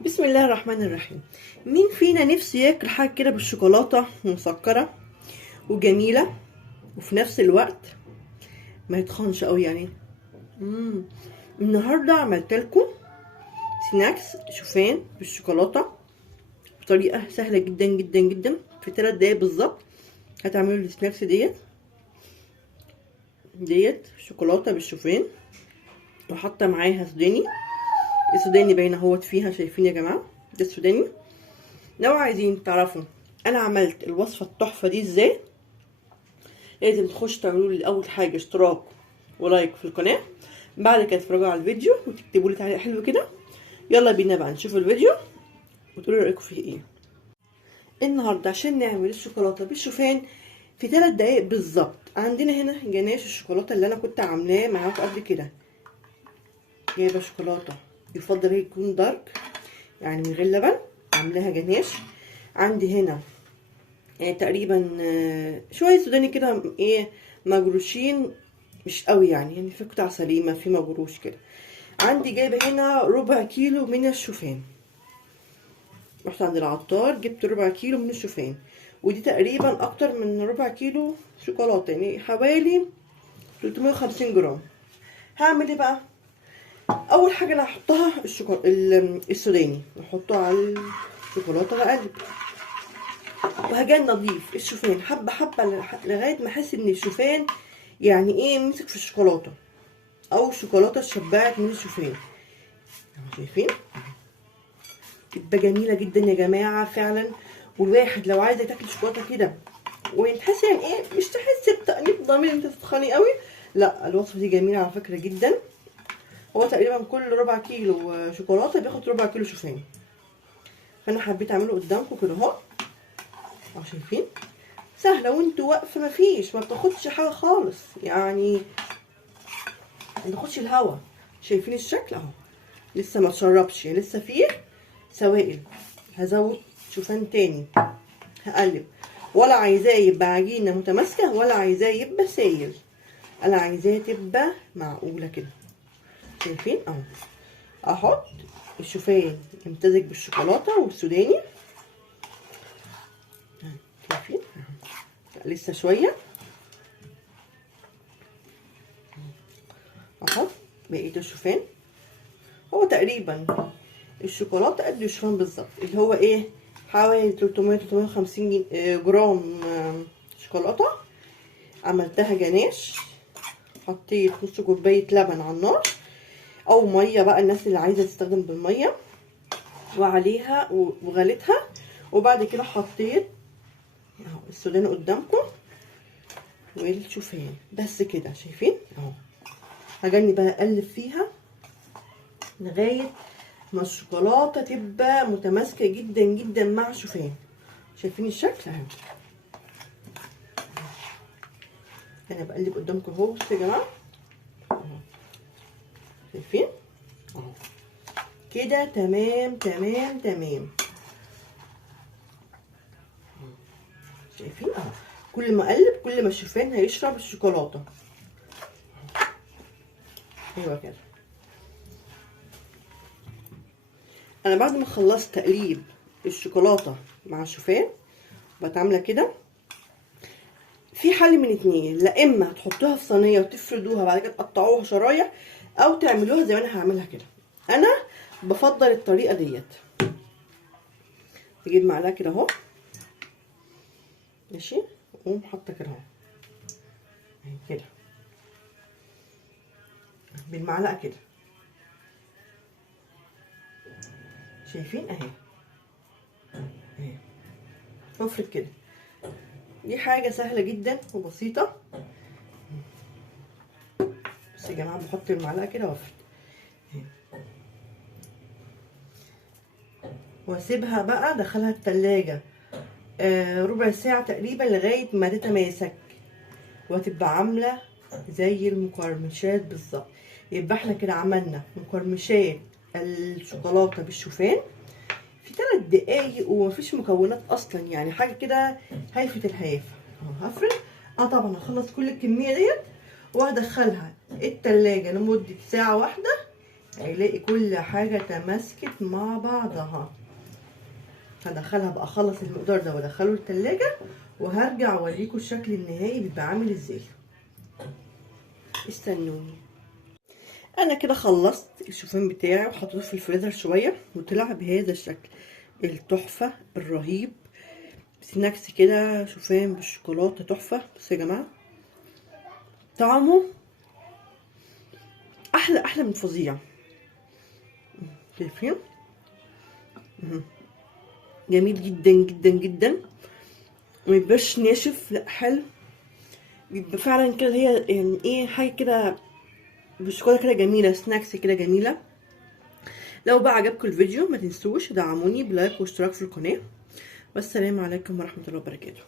بسم الله الرحمن الرحيم. مين فينا نفسه ياكل حاجه كده بالشوكولاته مسكره وجميله وفي نفس الوقت ما يتخنش قوي يعني. النهارده عملت لكم سناكس شوفان بالشوكولاته بطريقه سهله جدا جدا جدا. في 3 دقايق بالظبط هتعملوا السناكس ديت شوكولاته بالشوفان، وحاطه معاها سوداني. السوداني باينه اهوت فيها، شايفين يا جماعه؟ ده السوداني. لو عايزين تعرفوا انا عملت الوصفه التحفه دي ازاي، لازم تخشوا تعملوا لي اول حاجه اشتراك ولايك في القناه، بعد كده تتفرجوا على الفيديو وتكتبوا لي تعليق حلو كده. يلا بينا بقى نشوف الفيديو وتقولوا رايكم فيه ايه. النهارده عشان نعمل الشوكولاته بالشوفان في 3 دقايق بالظبط، عندنا هنا جناش الشوكولاته اللي انا كنت عاملاه معاكم قبل كده. جايبه شوكولاته يفضل هي يكون دارك يعني من غير لبن، عاملاها جناش. عندي هنا يعني تقريبا شويه سوداني كده، ايه، مجروشين مش قوي يعني في قطع سليمه، في مجروش كده. عندي جايبه هنا ربع كيلو من الشوفان، رحت عند العطار جبت ربع كيلو من الشوفان، ودي تقريبا اكتر من ربع كيلو شوكولاته، يعني حوالي 350 جرام. هعمل ايه بقى؟ اول حاجه انا هحطها السوداني، احطه على الشوكولاته واقلب، وهجي نضيف الشوفان حبه حبه لغايه ما احس ان الشوفان يعني ايه مسك في الشوكولاته، او الشوكولاته اتشبعت من الشوفان. شايفين؟ تبقى جميله جدا يا جماعه فعلا. والواحد لو عايزه تاكل شوكولاته كده وتحس يعني ايه، مش تحس بتأنيب ضمير انت تتخني قوي، لا الوصفه دي جميله على فكره جدا. هو تقريبا كل ربع كيلو شوكولاته بياخد ربع كيلو شوفان، فانا حبيت اعمله قدامكم كده اهو. شايفين؟ سهله وانتوا واقفه، ما بتاخدش حاجه خالص يعني، ما بتاخدش الهوا. شايفين الشكل اهو؟ لسه ما تشربش، لسه فيه سوائل. هزود شوفان تاني، هقلب. ولا عايزاه يبقى عجينه متماسكه ولا عايزاه يبقى سايل، انا عايزاه تبقى معقوله كده. شايفين اهو؟ احط الشوفان يمتزج بالشوكولاته والسوداني. شايفين؟ لسه شويه. احط بقيه الشوفان. هو تقريبا الشوكولاته قد الشوفان بالظبط، اللي هو ايه، حوالي 350 جرام شوكولاته. عملتها جناش، حطيت نص كوبايه لبن على النار او ميه بقى، الناس اللي عايزه تستخدم بالميه، وعليها وغليتها. وبعد كده حطيت اهو السوداني قدامكم والشوفان بس كده. شايفين اهو؟ هجني بقى اقلب فيها لغايه ما الشوكولاته تبقى متماسكه جدا جدا مع الشوفان. شايفين الشكل اهو؟ انا بقلب قدامكم اهو. بصوا يا جماعه اهو، شايفين اهو كده؟ تمام تمام تمام. شايفين اهو؟ كل ما اقلب كل ما الشوفان هيشرب الشوكولاته. ايوه كده. انا بعد ما خلصت تقليب الشوكولاته مع الشوفان بتعملها كده، في حل من اتنين: لا اما هتحطوها في صينيه وتفردوها بعد كده تقطعوها شرايح، او تعملوها زي ما انا هعملها كده. انا بفضل الطريقه ديت. اجيب معلقه كده اهو، ماشي، واقوم حاطه كده اهو كده بالمعلقه كده. شايفين اهي؟ اهي بفرد كده. دي حاجه سهله جدا وبسيطه. بس يا جماعه بحط المعلقه كده وافرد واسيبها بقى، ادخلها التلاجة ربع ساعه تقريبا لغايه ما تتماسك وهتبقى عامله زي المقرمشات بالظبط. يبقى احنا كده عملنا مقرمشات الشوكولاته بالشوفان في 3 دقايق ومفيش مكونات اصلا، يعني حاجه كده هايفه الهيافه. هفرد طبعا هخلص كل الكميه ديت وهدخلها التلاجة لمده ساعه واحده هيلاقي كل حاجة تماسكت مع بعضها. هدخلها بقى، اخلص المقدار ده وادخله التلاجة، وهرجع اوريكم الشكل النهائي بيبقى عامل ازاي. استنوني. انا كده خلصت الشوفان بتاعي وحطيته في الفريزر شويه، وطلع بهذا الشكل التحفه الرهيب. سناكس كده، شوفان بالشوكولاته تحفه. بصوا يا جماعه، طعمه احلى من فظيع. شايفين؟ جميل جدا جدا جدا، وميبقاش ناشف، لا حلو، بيبقى فعلا كده هي يعني ايه، حاجه كده بالشوكولاته كده جميله، سناكس كده جميله. لو بقى عجبكم الفيديو ما تنسوش تدعموني بلايك واشتراك في القناه. والسلام عليكم ورحمه الله وبركاته.